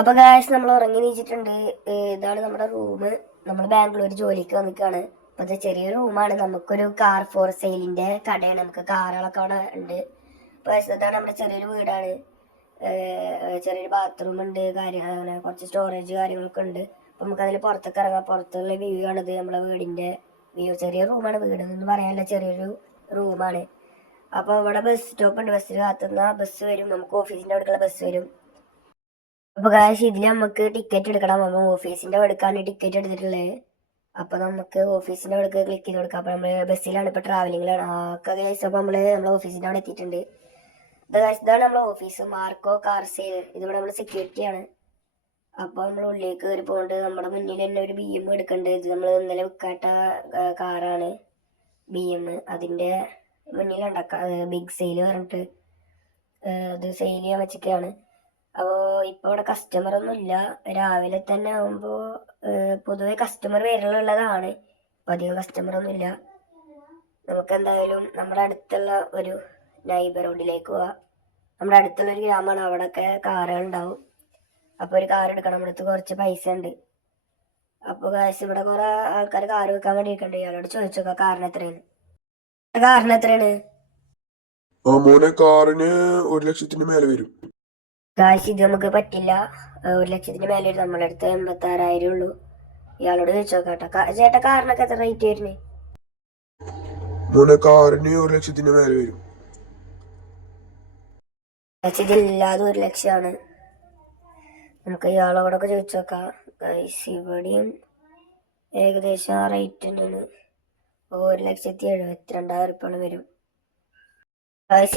അപ്പൊ ഗായ്സ് നമ്മൾ ഉറങ്ങി നീച്ചിട്ടുണ്ട്. ഇതാണ് നമ്മുടെ റൂം. നമ്മൾ ബാംഗ്ലൂർ ജോലിക്ക് വന്നിക്കാണ്. അപ്പൊ അത് ചെറിയൊരു റൂമാണ്. നമുക്കൊരു കാർ ഫോർ സെയിലിന്റെ കടയാണ്. നമുക്ക് കാറുകളൊക്കെ അവിടെ ഉണ്ട്. അപ്പൊ ഇതാണ് നമ്മുടെ ചെറിയൊരു വീടാണ്. ചെറിയൊരു ബാത്റൂം ഉണ്ട്, അങ്ങനെ കുറച്ച് സ്റ്റോറേജ് കാര്യങ്ങളൊക്കെ ഉണ്ട്. അപ്പൊ നമുക്ക് അതിൽ പുറത്തൊക്കെ ഇറങ്ങാം. പുറത്തുള്ള വ്യൂ ആണിത്. നമ്മളെ വീടിന്റെ വ്യൂ. ചെറിയ റൂമാണ്, വീടെന്നൊന്നും പറയാനില്ല, ചെറിയൊരു റൂമാണ്. അപ്പൊ ഇവിടെ ബസ് സ്റ്റോപ്പ് ഉണ്ട്. ബസ്സിൽ കാത്തുനിന്ന ബസ് വരും. നമുക്ക് ഓഫീസിന്റെ അടുത്തുള്ള ബസ് വരും. അപ്പൊ കാശ് ഇതില് നമുക്ക് ടിക്കറ്റ് എടുക്കണം. അപ്പൊ ഓഫീസിന്റെ അടുക്കാണ് ടിക്കറ്റ് എടുത്തിട്ടുള്ളത്. അപ്പൊ നമുക്ക് ഓഫീസിന്റെ അടുക്ക് ക്ലിക്ക് ചെയ്ത് കൊടുക്കാം. അപ്പൊ നമ്മള് ബസ്സിലാണ്, ഇപ്പൊ ട്രാവലിംഗിലാണ്. കേസ് അപ്പൊ നമ്മളെ ഓഫീസിന്റെ അവിടെ എത്തിയിട്ടുണ്ട്. ഇതാണ് നമ്മളെ ഓഫീസ്, മാർക്കോ കാർ സെയിൽ. ഇതിവിടെ നമ്മള് സെക്യൂരിറ്റി ആണ്. അപ്പൊ നമ്മൾ ഉള്ളിലേക്ക് കയറി പോകണ്ട്. നമ്മുടെ മുന്നിൽ തന്നെ ഒരു ബി എം എടുക്കണ്ട്. ഇത് നമ്മൾ ഇന്നലെ വിൽക്കാട്ട കാറാണ്, ബി എം. അതിന്റെ മുന്നിലുണ്ടാക്കാം ബിഗ് സെയിൽ പറഞ്ഞിട്ട് ഇത് സെയിൽ ചെയ്യാൻ വെച്ചൊക്കെയാണ്. അപ്പോൾ ഇപ്പോൾ ഇവിടെ കസ്റ്റമർ ഒന്നും ഇല്ല. രാവിലെ തന്നെ ആകുമ്പോൾ പൊതുവെ കസ്റ്റമർ വരലുള്ളതാണ്. അപ്പം അധികം കസ്റ്റമർ ഒന്നും ഇല്ല. നമുക്ക് എന്തായാലും നമ്മുടെ അടുത്തുള്ള ഒരു നൈബർഹുഡിലേക്ക് പോവാം. നമ്മുടെ അടുത്തുള്ള ഒരു ഗ്രാമമാണ്, അവിടെയൊക്കെ കാറുകൾ ഉണ്ടാവും. അപ്പോൾ ഒരു കാർ എടുക്കണം. നമ്മുടെ അടുത്ത് കുറച്ച് പൈസ ഉണ്ട്. അപ്പോൾ കാശ് ഇവിടെ കുറെ ആൾക്കാർ കാർ വെക്കാൻ വേണ്ടി ഇരിക്കുന്നുണ്ട്. ഇയാളോട് ചോദിച്ചു നോക്കാം കാറിന് എത്രയാണ്. കാറിന് എത്രയാണ്? മോനെ കാറിന് 1 ലക്ഷത്തിന് മേലെ വരും. കാശ് ഇത് നമുക്ക് പറ്റില്ല. 1 ലക്ഷത്തിന് മേലെ വരും. നമ്മളെ അടുത്ത് 86,000 ഉള്ളൂ. ഇയാളോട് ചോദിച്ചു നോക്കാട്ടോ. ചേട്ടാ കാറിനൊക്കെ എത്ര റേറ്റ് വരുന്നത്? മോനെ കാറിന് 1 ലക്ഷത്തിന് മേലെ വരും. ഇതില്ലാതെ 1 ലക്ഷമാണ്. നമുക്ക് ഇയാളോടൊക്കെ ചോദിച്ചു നോക്കാം. ഇവിടെയും ഏകദേശം ആ റേറ്റ് തന്നെയാണ്. 1,72,000 വരും.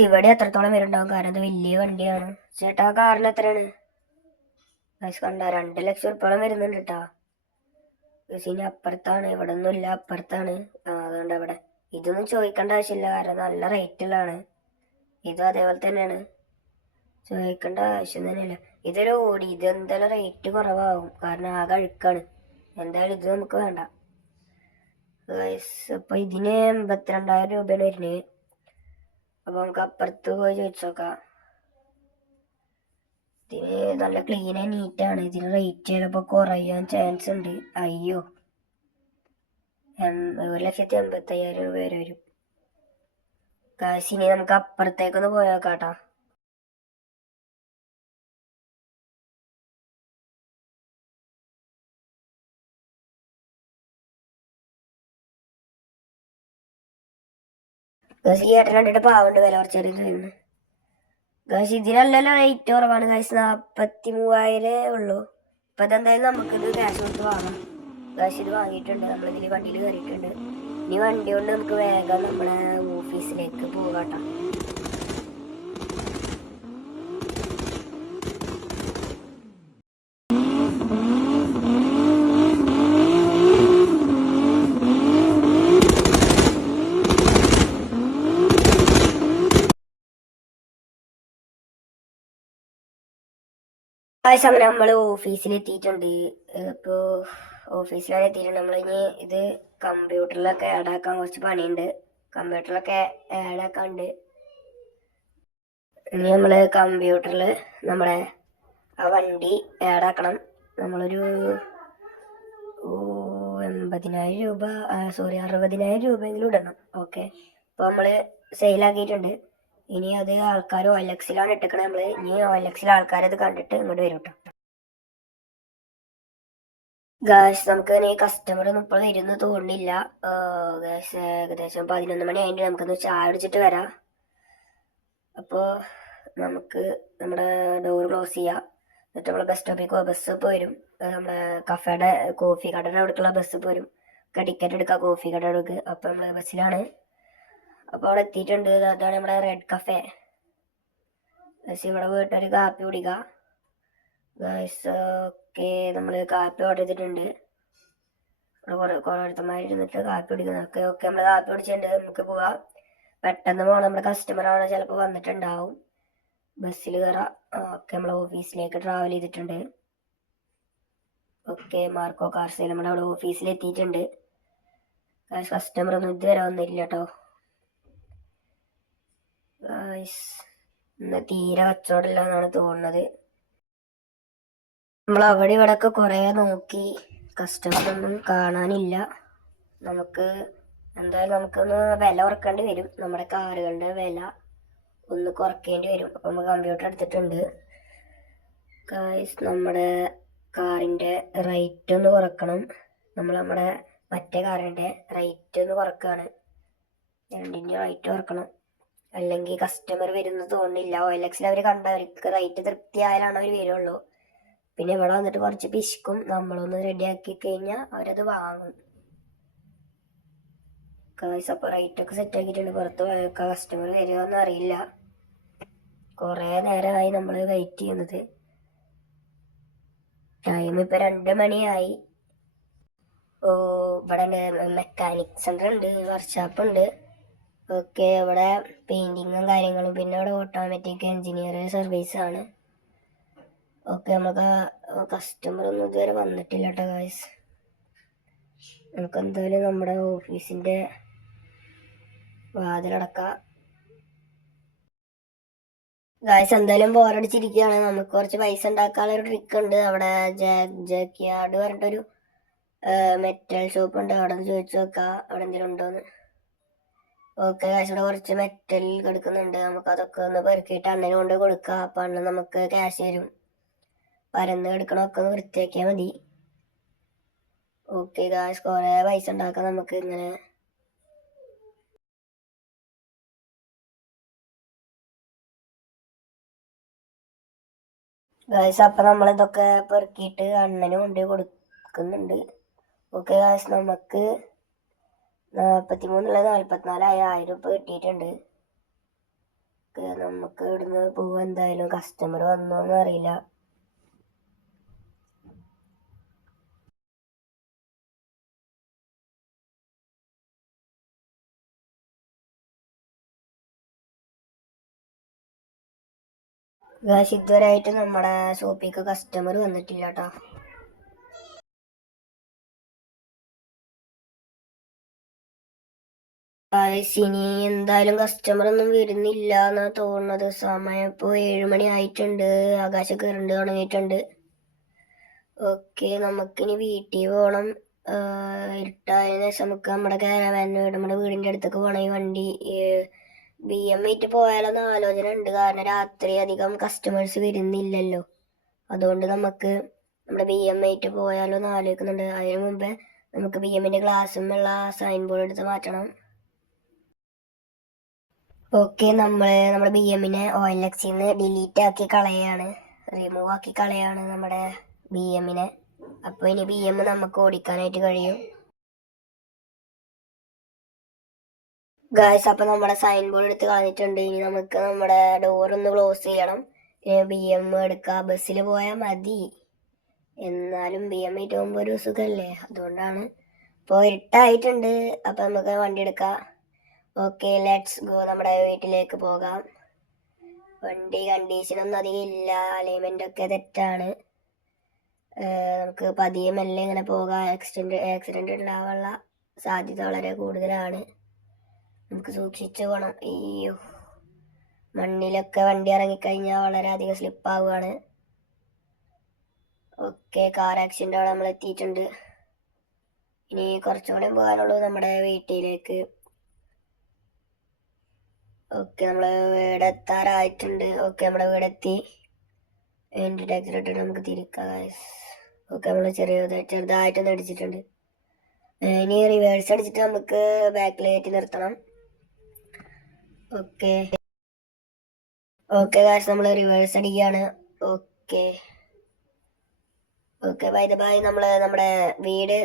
ഇവിടെ എത്രത്തോളം വരുന്നുണ്ടാവും, കാരണം അത് വലിയ വണ്ടിയാണ്. ചേട്ടാ കാറിന് എത്രയാണ്? കണ്ട 2 ലക്ഷം വരുന്നുണ്ട് കേട്ടാ. ഇനി അപ്പുറത്താണ്, ഇവിടെ ഒന്നും ഇല്ല, അപ്പുറത്താണ്. അതുകൊണ്ട് അവിടെ ഇതൊന്നും ചോദിക്കേണ്ട ആവശ്യമില്ല, കാരണം നല്ല റേറ്റിലാണ്. ഇതും അതേപോലെ തന്നെയാണ്, ചോദിക്കേണ്ട ആവശ്യം തന്നെയില്ല. ഇതൊരു ഓടി, ഇത് എന്തായാലും റേറ്റ് കുറവാകും, കാരണം ആകെ അഴുക്കാണ്. എന്തായാലും ഇത് നമുക്ക് വേണ്ട. അപ്പൊ ഇതിന് 82,000 വരുന്നത്. അപ്പൊ നമുക്ക് അപ്പുറത്ത് പോയി ചോദിച്ചു നോക്കാം. ഇതിന് നല്ല ക്ലീൻ ആൻഡ് നീറ്റാണ്. ഇതിന് റേറ്റ് ചിലപ്പോൾ കുറയാൻ ചാൻസ് ഉണ്ട്. അയ്യോ, 1,85,000 വരെ വരും. കാശിനി നമുക്ക് അപ്പുറത്തേക്കൊന്ന് പോയേക്കാട്ടോ. ഈ ഏട്ടൻ കണ്ടിട്ട് പാവുണ്ട്, വില കുറച്ചറിയുന്നു തോന്നുന്നു. ഗായ്സ് ഇതിനല്ലല്ലോ റേറ്റ് കുറവാണ് ഗായ്സ്, 43,000 ഉള്ളൂ. അപ്പൊ അതെന്തായാലും നമുക്കിത് ക്യാഷ് കൊടുത്ത് വാങ്ങാം. ഗായ്സ് ഇത് വാങ്ങിയിട്ടുണ്ട്, നമ്മളിതിൽ വണ്ടിയിൽ കയറിയിട്ടുണ്ട്. ഇനി വണ്ടി കൊണ്ട് നമുക്ക് വേഗം നമ്മുടെ ഓഫീസിലേക്ക് പോകാട്ടോ. ആ സമയം നമ്മൾ ഓഫീസിലെത്തിയിട്ടുണ്ട്. ഇപ്പോൾ ഓഫീസിലാണ് എത്തിയിട്ടുണ്ട്. നമ്മളിനി ഇത് കമ്പ്യൂട്ടറിലൊക്കെ ആഡ് ആക്കാൻ കുറച്ച് പണിയുണ്ട്. കമ്പ്യൂട്ടറിലൊക്കെ ആഡ് ആക്കാനുണ്ട്. ഇനി നമ്മൾ കമ്പ്യൂട്ടറിൽ നമ്മുടെ ആ വണ്ടി ആഡ് ആക്കണം. നമ്മളൊരു 80,000 രൂപ, സോറി 60,000 രൂപയെങ്കിലും ഇടണം. ഓക്കെ, അപ്പോൾ നമ്മൾ സെയിലാക്കിയിട്ടുണ്ട്. ഇനി അത് ആൾക്കാർ OLX-ലാണ് ഇട്ടേക്കണത്. നമ്മൾ ഇനി OLX-ൽ ആൾക്കാരത് കണ്ടിട്ട് ഇങ്ങോട്ട് വരും കേട്ടോ. ഗായ്സ് നമുക്ക് ഇനി കസ്റ്റമർ ഒന്നും ഇപ്പോൾ വരുന്നു തോന്നുന്നില്ല. ഗായ്സ് ഏകദേശം 11 മണി ആയിട്ട് നമുക്കൊന്ന് ചായ അടിച്ചിട്ട് വരാം. അപ്പോൾ നമുക്ക് നമ്മുടെ ഡോർ ക്ലോസ് ചെയ്യാം. എന്നിട്ട് നമ്മൾ ബസ് സ്റ്റോപ്പിൽ ബസ് ഇപ്പോൾ വരും. നമ്മുടെ കഫേയുടെ കോഫി കടയുടെ അവിടേക്കുള്ള ബസ് ഇപ്പോൾ വരും. ടിക്കറ്റ് എടുക്കാം കോഫി കടയുടെ അടുക്ക്. അപ്പോൾ നമ്മൾ ബസ്സിലാണ്. അപ്പോൾ അവിടെ എത്തിയിട്ടുണ്ട്. അതാണ് നമ്മുടെ റെഡ് കഫേ. ഗൈസ് ഇവിടെ പോയിട്ടൊരു കാപ്പി കുടിക്കാം. ഗൈസ് ഓക്കെ, നമ്മൾ കാപ്പി ഓർഡർ ചെയ്തിട്ടുണ്ട്. ഇവിടെ കുറേത്തന്മാർ ഇരുന്നിട്ട് കാപ്പി കുടിക്കുന്നതൊക്കെ ഓക്കെ. നമ്മൾ കാപ്പി കുടിച്ചിട്ടുണ്ട്, നമുക്ക് പോവാം. പെട്ടെന്ന് പോകണം, നമ്മുടെ കസ്റ്റമർ അവിടെ ചിലപ്പോൾ വന്നിട്ടുണ്ടാവും. ബസ്സിൽ കയറാം. ഓക്കെ, നമ്മൾ ഓഫീസിലേക്ക് ട്രാവൽ ചെയ്തിട്ടുണ്ട്. ഓക്കെ, മാർക്കോ കാർ സെയിൽ നമ്മുടെ അവിടെ ഓഫീസിൽ എത്തിയിട്ടുണ്ട്. കസ്റ്റമർ ഒന്നും ഇതുവരെ വന്നില്ല കേട്ടോ. ഇന്ന് തീരെ കച്ചവടമില്ല എന്നാണ് തോന്നുന്നത്. നമ്മൾ അവിടെ ഇവിടെ ഒക്കെ കുറേ നോക്കി, കസ്റ്റമറൊന്നും കാണാനില്ല. നമുക്ക് എന്തായാലും നമുക്കൊന്ന് വില കുറക്കേണ്ടി വരും. നമ്മുടെ കാറുകളുടെ വില ഒന്ന് കുറയ്ക്കേണ്ടി വരും. അപ്പം നമ്മൾ കമ്പ്യൂട്ടർ എടുത്തിട്ടുണ്ട്. നമ്മുടെ കാറിൻ്റെ റേറ്റ് ഒന്ന് കുറക്കണം. നമ്മുടെ മറ്റേ കാറിൻ്റെ റേറ്റ് ഒന്ന് കുറക്കുകയാണ്. രണ്ടിൻ്റെ റേറ്റ് കുറക്കണം, അല്ലെങ്കിൽ കസ്റ്റമർ വരുന്ന തോന്നുന്നില്ല. OLX അവർ കണ്ടവർക്ക് റേറ്റ് തൃപ്തിയായാലാണ് അവർ വരുള്ളൂ. പിന്നെ ഇവിടെ വന്നിട്ട് കുറച്ച് പിശുക്കും. നമ്മളൊന്ന് റെഡിയാക്കി കഴിഞ്ഞാൽ അവരത് വാങ്ങും. അപ്പോൾ റേറ്റൊക്കെ സെറ്റ് ആക്കിയിട്ടുണ്ട്. പുറത്ത് കസ്റ്റമർ വരുമോയെന്ന് അറിയില്ല. കുറേ നേരമായി നമ്മൾ വെയിറ്റ് ചെയ്യുന്നത്. ടൈം ഇപ്പോൾ 2 മണിയായി. ഇവിടെ മെക്കാനിക് സെൻ്റർ ഉണ്ട്, വർക്ക്ഷോപ്പ് ഉണ്ട്. ഓക്കെ, ഇവിടെ പെയിൻറ്റിങ്ങും കാര്യങ്ങളും, പിന്നെ ഇവിടെ ഓട്ടോമാറ്റിക് എൻജിനീയർ സർവീസാണ്. ഓക്കെ, നമുക്ക് കസ്റ്റമറൊന്നും ഇതുവരെ വന്നിട്ടില്ല കേട്ടോ ഗായ്സ്. നമുക്ക് എന്തായാലും നമ്മുടെ ഓഫീസിൻ്റെ വാതിലടക്കാം. ഗായ്സ് എന്തായാലും ബോറടിച്ചിരിക്കുകയാണ്. നമുക്ക് കുറച്ച് പൈസ ഉണ്ടാക്കാനുള്ള ഒരു ട്രിക്ക് ഉണ്ട്. അവിടെ ജാക്ക് യാർഡ് പറഞ്ഞിട്ടൊരു മെറ്റൽ ഷോപ്പ് ഉണ്ട്. അവിടെ നിന്ന് ചോദിച്ചു നോക്കാം അവിടെ എന്തെങ്കിലും ഉണ്ടോയെന്ന്. ഓക്കെ ഗായ്സ്, ഇവിടെ കുറച്ച് മെറ്റൽ കിടക്കുന്നുണ്ട്. നമുക്ക് അതൊക്കെ ഒന്ന് പെറുക്കിയിട്ട് അണ്ണന് കൊണ്ട് കൊടുക്കാം. അപ്പം അണ്ണൻ നമുക്ക് ക്യാഷ് തരും. പരന്ന് കിടക്കണമൊക്കെ ഒന്ന് വൃത്തിയാക്കിയാൽ മതി. ഓക്കെ ഗായ്സ്, കുറേ പൈസ ഉണ്ടാക്കാം നമുക്ക് ഇങ്ങനെ. ഗായ്സ് അപ്പം നമ്മളിതൊക്കെ പെറുക്കിയിട്ട് അണ്ണന് കൊണ്ട് കൊടുക്കുന്നുണ്ട്. ഓക്കെ ഗായ്സ്, നമുക്ക് 43 44 1000 രൂപ കിട്ടിയിട്ടുണ്ട്. നമുക്ക് ഇവിടുന്ന് പോവാൻ എന്തായാലും. കസ്റ്റമർ വന്നോന്ന് അറിയില്ല. ഗായ്സ് ഇതുവരെയായിട്ട് നമ്മുടെ ഷോപ്പിലേക്ക് കസ്റ്റമർ വന്നിട്ടില്ല കേട്ടോ. ഗായ്സ് ഇനി എന്തായാലും കസ്റ്റമർ ഒന്നും വരുന്നില്ല എന്നാണ് തോന്നുന്നത്. സമയം ഇപ്പോൾ 7 മണി ആയിട്ടുണ്ട്. ആകാശം കയറണ്ട് തുടങ്ങിയിട്ടുണ്ട്. ഓക്കെ, നമുക്കിനി വീട്ടിൽ പോകണം. ഇരുട്ടായതിനു ശേഷം നമുക്ക് നമ്മുടെ കാരവാനിന് നമ്മുടെ വീടിൻ്റെ അടുത്തേക്ക് പോകണം. ഈ വണ്ടി BM ആയിട്ട് പോയാലൊന്ന് ആലോചന ഉണ്ട്. കാരണം രാത്രി അധികം കസ്റ്റമേഴ്സ് വരുന്നില്ലല്ലോ. അതുകൊണ്ട് നമുക്ക് നമ്മുടെ BM ആയിട്ട് പോയാലോ എന്ന് ആലോചിക്കുന്നുണ്ട്. അതിന് മുമ്പേ നമുക്ക് BMൻ്റെ ഗ്ലാസ്സുമുള്ള സൈൻ ബോർഡ് എടുത്ത് മാറ്റണം. ഓക്കെ, നമ്മുടെ BMനെ OLXൽ നിന്ന് ഡിലീറ്റ് ആക്കി കളയാണ്, റിമൂവ് ആക്കി കളയാണ് നമ്മുടെ BMനെ. അപ്പോൾ ഇനി BM നമുക്ക് ഓടിക്കാനായിട്ട് കഴിയും. ഗായ്സ് അപ്പം നമ്മുടെ സൈൻ ബോർഡ് എടുത്ത് കളഞ്ഞിട്ടുണ്ട്. ഇനി നമുക്ക് നമ്മുടെ ഡോറൊന്ന് ക്ലോസ് ചെയ്യണം. BM എടുക്കാം. ബസ്സിൽ പോയാൽ മതി, എന്നാലും BM ആയിട്ട് പോകുമ്പോൾ ഒരു സുഖമല്ലേ, അതുകൊണ്ടാണ്. ഇപ്പോൾ ഇരുട്ടായിട്ടുണ്ട്. അപ്പം നമുക്ക് വണ്ടി എടുക്കാം. Okay, let's go. നമ്മുടെ വീട്ടിലേക്ക് പോകാം. വണ്ടി കണ്ടീഷനൊന്നും അധികം ഇല്ല, അലൈൻമെൻ്റ് ഒക്കെ തെറ്റാണ്. നമുക്ക് പതിയെ മെല്ലെ ഇങ്ങനെ പോകാം. ആക്സിഡൻറ്റ് ഉണ്ടാവാനുള്ള സാധ്യത വളരെ കൂടുതലാണ്. നമുക്ക് സൂക്ഷിച്ചു പോകണം. അയ്യോ, മണ്ണിലൊക്കെ വണ്ടി ഇറങ്ങിക്കഴിഞ്ഞാൽ വളരെയധികം സ്ലിപ്പാവുകയാണ്. ഓക്കെ, കാർ ആക്സിഡൻ്റ് അവിടെ നമ്മൾ എത്തിയിട്ടുണ്ട്. ഇനി കുറച്ചുകൂടെ പോകാനുള്ളൂ നമ്മുടെ വീട്ടിലേക്ക്. ഓക്കെ, നമ്മൾ വീടെത്താറായിട്ടുണ്ട്. ഓക്കെ, നമ്മുടെ വീടെത്തി. എൻ്റെ ടാക്സിലിട്ട് നമുക്ക് തിരിക്കാം. ഓക്കെ, നമ്മൾ ചെറുതായിട്ടൊന്ന് അടിച്ചിട്ടുണ്ട്. ഇനി റിവേഴ്സ് അടിച്ചിട്ട് നമുക്ക് ബാക്കിലേക്ക് നിർത്തണം. ഓക്കെ ഗായ്സ്, നമ്മൾ റിവേഴ്സ് അടിക്കുകയാണ്. ഓക്കെ ബൈ നമ്മൾ നമ്മുടെ വീട്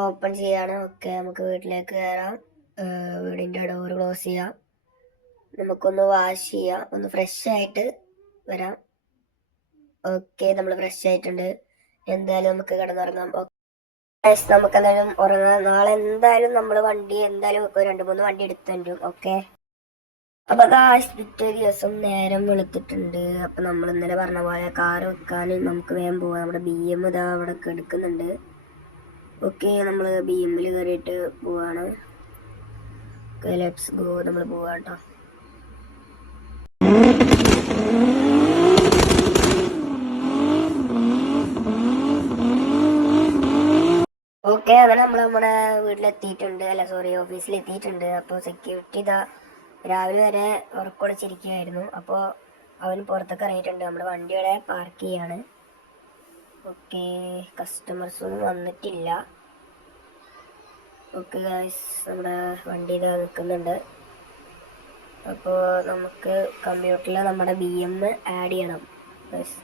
ഓപ്പൺ ചെയ്യാണ്. ഓക്കെ, നമുക്ക് വീട്ടിലേക്ക് കയറാം. വീടിൻ്റെ ഡോർ ക്ലോസ് ചെയ്യാം. നമുക്കൊന്ന് വാഷ് ചെയ്യാം, ഒന്ന് ഫ്രഷ് ആയിട്ട് വരാം. ഓക്കെ, നമ്മൾ ഫ്രഷ് ആയിട്ടുണ്ട്. എന്തായാലും നമുക്ക് കിടന്നുറങ്ങാം. നമുക്ക് എന്തായാലും ഉറങ്ങാം. നാളെ എന്തായാലും നമ്മൾ വണ്ടി എന്തായാലും 2-3 വണ്ടി എടുത്തുതരും. ഓക്കെ, അപ്പൊ പിറ്റേ ദിവസം നേരം വെളുത്തിട്ടുണ്ട്. അപ്പൊ നമ്മൾ ഇന്നലെ പറഞ്ഞ പോലെ കാർ വെക്കാൻ നമുക്ക് വേഗം പോവാം. നമ്മുടെ BM ഇതാ അവിടെ എടുക്കുന്നുണ്ട്. ഓക്കെ, നമ്മൾ BMൽ കയറിയിട്ട് പോവാണ്. Okay, let's go. നമ്മൾ പോവാം കേട്ടോ. അങ്ങനെ നമ്മൾ നമ്മുടെ വീട്ടിലെത്തിയിട്ടുണ്ട്, അല്ല സോറി ഓഫീസിലെത്തിയിട്ടുണ്ട്. അപ്പോൾ സെക്യൂരിറ്റി ഇതാ രാവിലെ വരെ ഉറക്കൊളിച്ചിരിക്കുകയായിരുന്നു. അപ്പോൾ അവൻ പുറത്തൊക്കെ ഇറങ്ങിയിട്ടുണ്ട്. നമ്മുടെ വണ്ടി ഇവിടെ പാർക്ക് ചെയ്യാണ്. ഓക്കെ, കസ്റ്റമേഴ്സൊന്നും വന്നിട്ടില്ല. ഓക്കെ ഗൈസ്, നമ്മുടെ വണ്ടി ഇതാ നിൽക്കുന്നുണ്ട്. അപ്പോൾ നമുക്ക് കമ്പ്യൂട്ടറിൽ നമ്മുടെ BM ആഡ് ചെയ്യണം ഗൈസ്.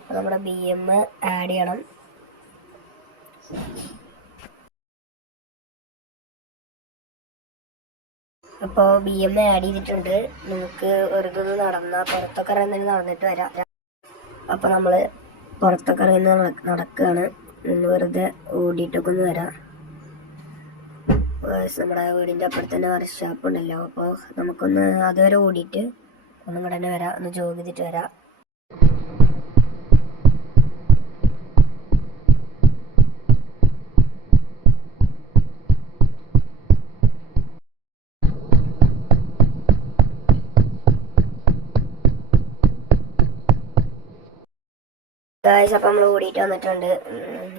അപ്പോൾ നമ്മുടെ BM ആഡ് ചെയ്യണം. അപ്പോൾ BM ആഡ് ചെയ്തിട്ടുണ്ട്. നമുക്ക് വെറുതെ ഒന്ന് പുറത്തൊക്കെ ഇറങ്ങി നടന്നിട്ട് വരാം. അപ്പോൾ നമ്മൾ പുറത്തൊക്കെ ഇറങ്ങി നടക്കുകയാണ്. ഒന്ന് വെറുതെ ഓടിയിട്ടൊക്കെ ഒന്ന് വരാം. നമ്മുടെ വീടിൻ്റെ അപ്പുറത്ത് തന്നെ വർക്ക്ഷോപ്പ് ഉണ്ടല്ലോ, അപ്പോൾ നമുക്കൊന്ന് അതുവരെ ഓടിയിട്ട് ഒന്നും കൂടെ തന്നെ വരാം, ഒന്ന് ജോഗ് ചെയ്തിട്ട് വരാം. ഗായ്സ്, അപ്പം നമ്മൾ ഓടിയിട്ട് വന്നിട്ടുണ്ട്.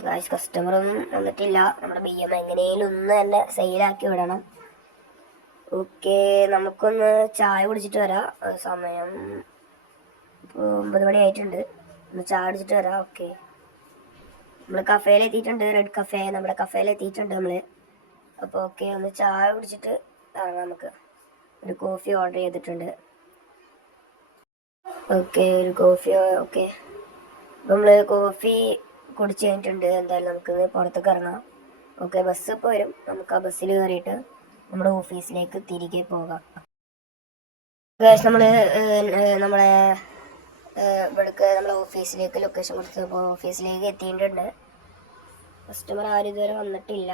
ഗായ്സ്, കസ്റ്റമറൊന്നും വന്നിട്ടില്ല. നമ്മുടെ BM എങ്ങനെയും ഒന്ന് തന്നെ സെയിലാക്കി വിടണം. ഓക്കെ, നമുക്കൊന്ന് ചായ കുടിച്ചിട്ട് വരാം. സമയം ഇപ്പോൾ 9 മണി ആയിട്ടുണ്ട്. ഒന്ന് ചായ കുടിച്ചിട്ട് വരാം. ഓക്കെ, നമ്മൾ കഫേയിലെത്തിയിട്ടുണ്ട്. റെഡ് കഫേ, നമ്മുടെ കഫേയിലെത്തിയിട്ടുണ്ട് നമ്മൾ. അപ്പോൾ ഓക്കെ, ഒന്ന് ചായ കുടിച്ചിട്ട് ഇറങ്ങാം. നമുക്ക് ഒരു കോഫി ഓർഡർ ചെയ്തിട്ടുണ്ട്. ഓക്കെ, ഒരു കോഫി. ഓക്കെ, നമ്മൾ കോഫി കുടിച്ച് കഴിഞ്ഞിട്ടുണ്ട്. എന്തായാലും നമുക്ക് പുറത്തേക്ക് ഇറങ്ങാം. ഓക്കെ, ബസ് ഇപ്പോൾ വരും. നമുക്ക് ആ ബസ്സിൽ കയറിയിട്ട് നമ്മുടെ ഓഫീസിലേക്ക് തിരികെ പോകാം. നമ്മൾ നമ്മളെ ഇവിടേക്ക് നമ്മളെ ഓഫീസിലേക്ക് ലൊക്കേഷൻ കൊടുത്തപ്പോൾ ഓഫീസിലേക്ക് എത്തിയിട്ടുണ്ട്. കസ്റ്റമർ ആരും ഇതുവരെ വന്നിട്ടില്ല.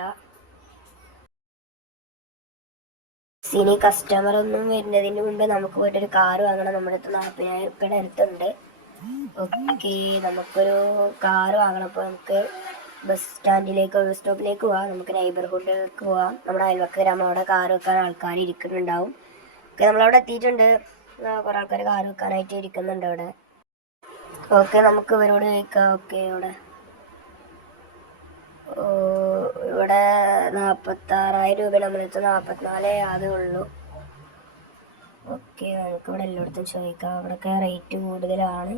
ഇനി കസ്റ്റമർ ഒന്നും വരുന്നതിന് മുമ്പേ നമുക്ക് പോയിട്ടൊരു കാറ് വാങ്ങണം. നമ്മുടെ അടുത്ത് 40,000 രൂപയുടെ അടുത്തുണ്ട്. ഓക്കെ, നമുക്കൊരു കാറ് വാങ്ങണം. അപ്പോൾ നമുക്ക് ബസ് സ്റ്റോപ്പിലേക്ക് പോവാം. നമുക്ക് നെയ്ബർഹുഡിലേക്ക് പോവാം. നമ്മുടെ അയൽവക്കർ അവിടെ കാറ് വെക്കാൻ ആൾക്കാർ ഇരിക്കുന്നുണ്ടാവും. ഓക്കെ, നമ്മളവിടെ എത്തിയിട്ടുണ്ട്. കുറേ ആൾക്കാർ കാറ് വെക്കാനായിട്ട് ഇരിക്കുന്നുണ്ട് അവിടെ. ഓക്കെ, നമുക്ക് ഇവരോട് ചോദിക്കാം. ഓക്കെ, ഇവിടെ 46,000 രൂപ, നമ്മളടുത്ത് 44 അതേ ഉള്ളൂ. ഓക്കെ, നമുക്കിവിടെ എല്ലായിടത്തും ചോദിക്കാം. അവിടെയൊക്കെ റേറ്റ് കൂടുതലാണ്.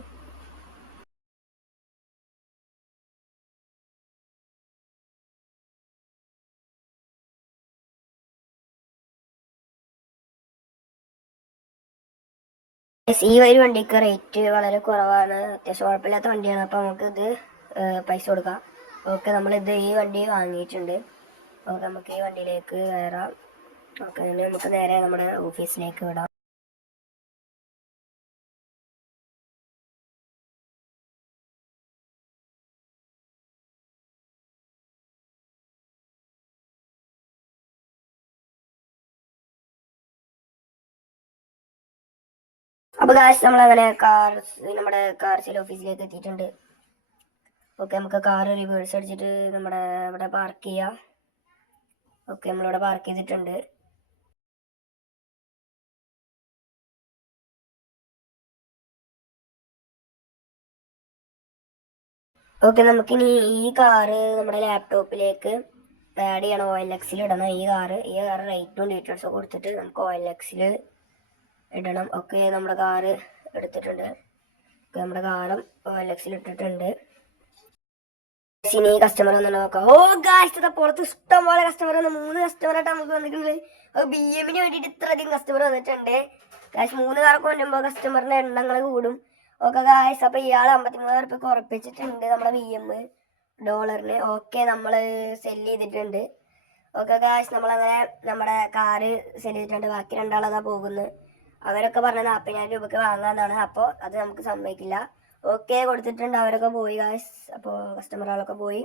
ഈ ഒരു വണ്ടിക്ക് റേറ്റ് വളരെ കുറവാണ്. അത്യാവശ്യം കുഴപ്പമില്ലാത്ത വണ്ടിയാണ്. അപ്പോൾ നമുക്കിത് പൈസ കൊടുക്കാം. ഓക്കെ, നമ്മളിത് ഈ വണ്ടി വാങ്ങിയിട്ടുണ്ട്. ഓക്കെ, നമുക്ക് ഈ വണ്ടിയിലേക്ക് കയറാം. ഓക്കെ, നമുക്ക് നേരെ നമ്മുടെ ഓഫീസിലേക്ക് വിടാം. അപ്പോൾ ഗായ്സ്, നമ്മളങ്ങനെ നമ്മുടെ കാർസിൽ ഓഫീസിലേക്ക് എത്തിയിട്ടുണ്ട്. ഓക്കെ, നമുക്ക് കാർ റിവേഴ്സ് അടിച്ചിട്ട് നമ്മുടെ ഇവിടെ പാർക്ക് ചെയ്യാം. ഓക്കെ, നമ്മളിവിടെ പാർക്ക് ചെയ്തിട്ടുണ്ട്. ഓക്കെ, നമുക്കിനി ഈ കാറ് നമ്മുടെ ലാപ്ടോപ്പിലേക്ക് ആഡ് ചെയ്യണം. OLX ഇടണം ഈ കാറ് റേറ്റും ഡീറ്റെയിൽസും കൊടുത്തിട്ട് നമുക്ക് OLX ഇടണം. ഓക്കെ, നമ്മുടെ കാറ് എടുത്തിട്ടുണ്ട്. നമ്മുടെ കാറും OLX ഇട്ടിട്ടുണ്ട്. ഇനി കസ്റ്റമർ വന്നു നോക്കാം. ഓ ഗായ്സ്, പുറത്ത് ഇഷ്ടം പോലെ കസ്റ്റമർ വന്നു. 3 കസ്റ്റമറായിട്ട് നമുക്ക് വന്നിട്ടുണ്ട്. BM വേണ്ടിയിട്ട് ഇത്രയധികം കസ്റ്റമർ വന്നിട്ടുണ്ട്. ഗായ്സ്, 3 കാർക്ക് കൊണ്ടുമ്പോൾ കസ്റ്റമറിന്റെ എണ്ണങ്ങൾ കൂടും. ഓക്കെ ഗായ്സ്, അപ്പോൾ ഇയാൾ 53,000 രൂപയ്ക്ക് ഉറപ്പിച്ചിട്ടുണ്ട് നമ്മുടെ BM ഡോളറിന്. ഓക്കെ, നമ്മൾ സെല് ചെയ്തിട്ടുണ്ട്. ഓക്കെ ഗായ്സ്, നമ്മളങ്ങനെ നമ്മുടെ കാറ് സെല് ചെയ്തിട്ടുണ്ട്. ബാക്കി രണ്ടാളതാ പോകുന്നത്. അവരൊക്കെ പറഞ്ഞത് 40,000 രൂപയ്ക്ക് വാങ്ങാന്നാണ്. അപ്പോൾ അത് നമുക്ക് സമ്മതിക്കില്ല. ഓക്കെ, കൊടുത്തിട്ടുണ്ട്. അവരൊക്കെ പോയി ഗായ്സ്. അപ്പോൾ കസ്റ്റമറുകളൊക്കെ പോയി.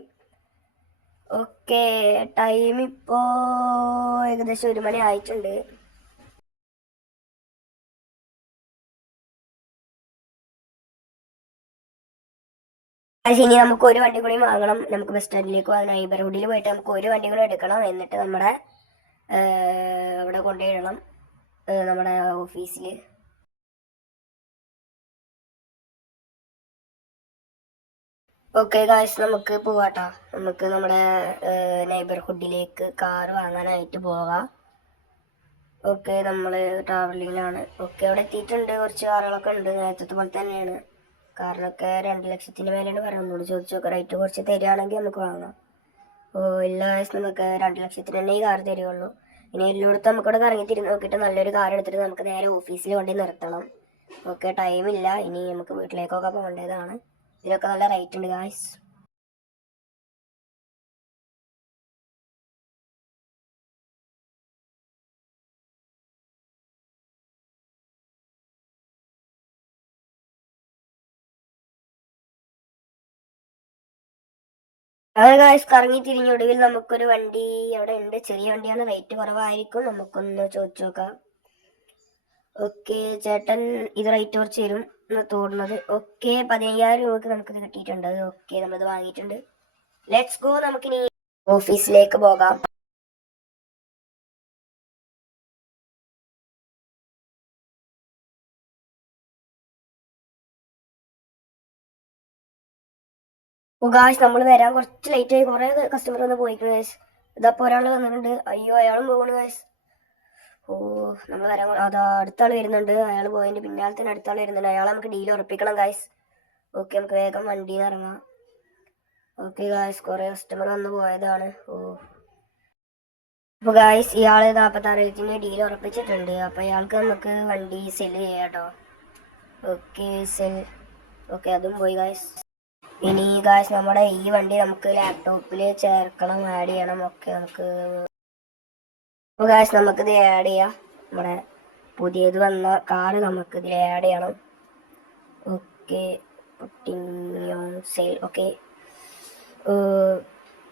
ഓക്കെ, ടൈം ഇപ്പോൾ ഏകദേശം 1 മണി ആയിട്ടുണ്ട്. ഇനി നമുക്ക് ഒരു വണ്ടി കൂടി വാങ്ങണം. നമുക്ക് ബസ് സ്റ്റാൻഡിലേക്ക് പോകാം. നെയ്ബർഹുഡിൽ പോയിട്ട് നമുക്ക് ഒരു വണ്ടി കൂടി എടുക്കണം. എന്നിട്ട് നമ്മുടെ അവിടെ കൊണ്ടുപോയിടണം നമ്മുടെ ഓഫീസിൽ. ഓക്കെ ഗായ്സ്, നമുക്ക് പോവാട്ടോ. നമുക്ക് നമ്മുടെ നെയ്ബർഹുഡിലേക്ക് കാർ വാങ്ങാനായിട്ട് പോകാം. ഓക്കെ, നമ്മൾ ട്രാവലിങ്ങിലാണ്. ഓക്കെ, അവിടെ എത്തിയിട്ടുണ്ട്. കുറച്ച് കാറുകളൊക്കെ ഉണ്ട്, നേരത്തെ പോലെ തന്നെയാണ്. കാറിനൊക്കെ 2 ലക്ഷത്തിന് മേലെയാണ് പറയുന്നത്. ചോദിച്ചു നോക്കാം, റേറ്റ് കുറച്ച് തരികയാണെങ്കിൽ നമുക്ക് വാങ്ങാം. എല്ലാ ദിവസവും നമുക്ക് 2 ലക്ഷത്തിന് തന്നെ ഈ കാർ തരുള്ളൂ. ഇനി എല്ലായിടത്തും നമുക്കിവിടെ കറങ്ങി തിരിഞ്ഞ് നോക്കിയിട്ട് നല്ലൊരു കാർ എടുത്തിട്ട് നമുക്ക് നേരെ ഓഫീസിൽ കൊണ്ടുപോയി നിർത്തണം. ഓക്കെ, ടൈമില്ല. ഇനി നമുക്ക് വീട്ടിലേക്കൊക്കെ പോകേണ്ടതാണ്. ഇതിനൊക്കെ നല്ല റേറ്റ് ഉണ്ട് ഗായ്സ്. അങ്ങനെ ഗായ്സ്, കറങ്ങി തിരിഞ്ഞൊടുവിൽ നമുക്കൊരു വണ്ടി അവിടെ ഉണ്ട്. ചെറിയ വണ്ടിയാണ്, റേറ്റ് കുറവായിരിക്കും. നമുക്കൊന്ന് ചോദിച്ചു നോക്കാം. ഓക്കെ ചേട്ടൻ, ഇത് റേറ്റ് കുറച്ച് തരും എന്ന് തോന്നുന്നത്. ഓക്കെ, 15,000 രൂപക്ക് നമുക്കിത് കിട്ടിയിട്ടുണ്ട്. ഓക്കെ, നമ്മളിത് വാങ്ങിയിട്ടുണ്ട്. ലെറ്റ്സ് ഗോ, നമുക്കിനി ഓഫീസിലേക്ക് പോകാം. ഗായ്സ്, നമ്മൾ വരാൻ കുറച്ച് ലേറ്റ് ആയി. കുറെ കസ്റ്റമർ വന്ന് പോയിക്കുന്നു ഗായ്സ്. ഇതപ്പോൾ ഒരാൾ വന്നിട്ടുണ്ട്. അയ്യോ, അയാളും പോകണു ഗായ്സ്. ഓ, നമ്മൾ വരാൻ അതാ അടുത്ത ആൾ വരുന്നുണ്ട്. അയാൾ പോയതിൻ്റെ പിന്നാലെ തന്നെ അടുത്ത ആൾ വരുന്നുണ്ട്. അയാളെ നമുക്ക് ഡീൽ ഉറപ്പിക്കണം ഗായ്സ്. ഓക്കെ, നമുക്ക് വേഗം വണ്ടിയിൽ നിന്ന് ഇറങ്ങാം. ഓക്കെ ഗായ്സ്, കുറെ കസ്റ്റമർ വന്ന് പോയതാണ്. അപ്പോൾ ഗായ്സ്, ഇയാൾ 46,000 ഡീൽ ഉറപ്പിച്ചിട്ടുണ്ട്. അപ്പോൾ ഇയാൾക്ക് നമുക്ക് വണ്ടി സെല് ചെയ്യാം കേട്ടോ. Okay, cell. ഓക്കെ, അതും പോയി ഗായ്സ്. ഇനി ഗായ്സ്, നമ്മുടെ ഈ വണ്ടി നമുക്ക് ലാപ്ടോപ്പിൽ ചേർക്കണം, ആഡ് ചെയ്യണം. ഒക്കെ നമുക്ക് അപ്പോൾ ഗായ്സ്, നമുക്കിത് ആഡ് ചെയ്യാം. നമ്മുടെ പുതിയത് വന്ന കാറ് നമുക്കിതിൽ ആഡ് ചെയ്യണം. Okay, sale. ഓക്കെ,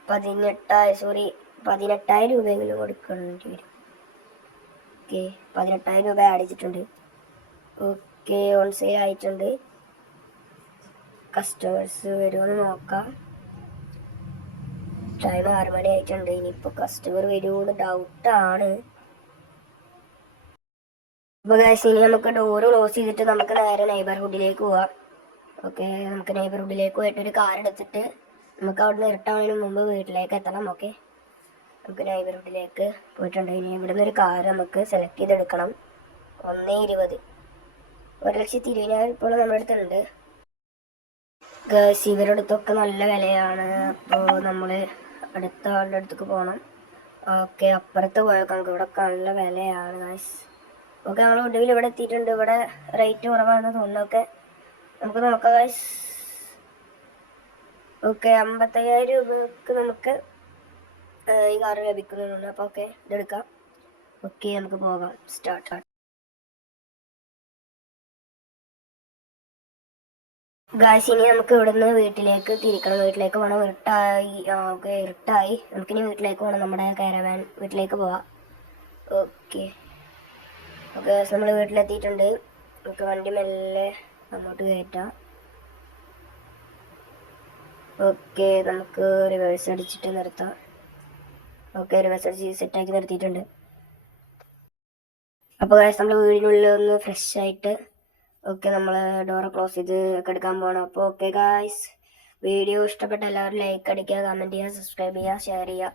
18,000 രൂപയെങ്കിലും കൊടുക്കേണ്ടി വരും. ഓക്കെ, 18,000 രൂപ ആഡ് ചെയ്തിട്ടുണ്ട്. ഓക്കെ, ഓൺ സെയിൽ ആയിട്ടുണ്ട്. കസ്റ്റമേഴ്സ് വരുമെന്ന് നോക്കാം. ടൈം 6 മണി ആയിട്ടുണ്ട്. ഇനിയിപ്പോൾ കസ്റ്റമർ വരുമെന്ന് ഡൗട്ടാണ്. അപ്പോൾ ഗായ്സ്, ഇനി നമുക്ക് ഡോറ് ക്ലോസ് ചെയ്തിട്ട് നമുക്ക് നേരെ നെയ്ബർഹുഡിലേക്ക് പോവാം. ഓക്കെ, നമുക്ക് നെയ്ബർഹുഡിലേക്ക് പോയിട്ട് ഒരു കാർ എടുത്തിട്ട് നമുക്ക് അവിടെ നിന്ന് ഇരുട്ടാവുന്നതിന് മുമ്പ് വീട്ടിലേക്ക് എത്തണം. ഓക്കെ, നമുക്ക് നെയ്ബർഹുഡിലേക്ക് പോയിട്ടുണ്ട്. ഇനി ഇവിടെ നിന്ന് ഒരു കാർ നമുക്ക് സെലക്ട് ചെയ്തെടുക്കണം. 1,20,000, 1,20,000 ഇപ്പോൾ നമ്മുടെ അടുത്തുണ്ട്. ഗായ്സ്, ഇവരുടെ അടുത്തൊക്കെ നല്ല വിലയാണ്. അപ്പോൾ നമ്മൾ അടുത്ത ആളുടെ അടുത്തേക്ക് പോകണം. ഓക്കെ, അപ്പുറത്ത് പോയേക്കാം. നമുക്ക് ഇവിടെ നല്ല വിലയാണ് ഗായ്സ്. ഓക്കെ, നമ്മൾ ഒടുവിൽ ഇവിടെ എത്തിയിട്ടുണ്ട്. ഇവിടെ റേറ്റ് കുറവാണെന്ന് തോന്നുന്നു. ഓക്കെ, നമുക്ക് നോക്കാം ഗായ്സ്. ഓക്കെ, 55,000 രൂപക്ക് നമുക്ക് ഈ കാർ ലഭിക്കുന്നുണ്ട്. അപ്പോൾ ഓക്കെ, ഇതെടുക്കാം. ഓക്കെ, നമുക്ക് പോകാം. സ്റ്റാർട്ട്. ഗായ്സ്, ഇനി നമുക്ക് ഇവിടുന്ന് വീട്ടിലേക്ക് തിരിക്കണം. വീട്ടിലേക്ക് പോകണം. ഇരുട്ടായി. ഓക്കെ, ഇരുട്ടായി. നമുക്കിനി വീട്ടിലേക്ക് പോകണം. നമ്മുടെ കാരവാൻ വീട്ടിലേക്ക് പോവാം. ഓക്കെ, ഓക്കെ, നമ്മൾ വീട്ടിലെത്തിയിട്ടുണ്ട്. നമുക്ക് വണ്ടി മെല്ലെ അങ്ങോട്ട് കയറ്റാം. ഓക്കെ, നമുക്ക് റിവേഴ്സ് അടിച്ചിട്ട് നിർത്താം. ഓക്കെ, റിവേഴ്സ് അടിച്ച് സെറ്റാക്കി നിർത്തിയിട്ടുണ്ട്. അപ്പോൾ ഗായ്സ്, നമ്മൾ വീടിനുള്ളിൽ ഒന്ന് ഫ്രഷ് ആയിട്ട് ഓക്കെ, നമ്മൾ ഡോറ് ക്ലോസ് ചെയ്ത് ഒക്കെ എടുക്കാൻ പോകണം. അപ്പോൾ ഓക്കെ ഗായ്സ്, വീഡിയോ ഇഷ്ടപ്പെട്ട എല്ലാവരും ലൈക്ക് അടിക്കുക, കമൻറ്റ് ചെയ്യുക, സബ്സ്ക്രൈബ് ചെയ്യുക, ഷെയർ ചെയ്യുക.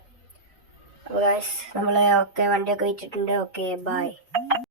അപ്പോൾ ഗായ്സ്, നമ്മൾ ഓക്കെ വണ്ടിയൊക്കെ വെച്ചിട്ടുണ്ട്. Okay, by.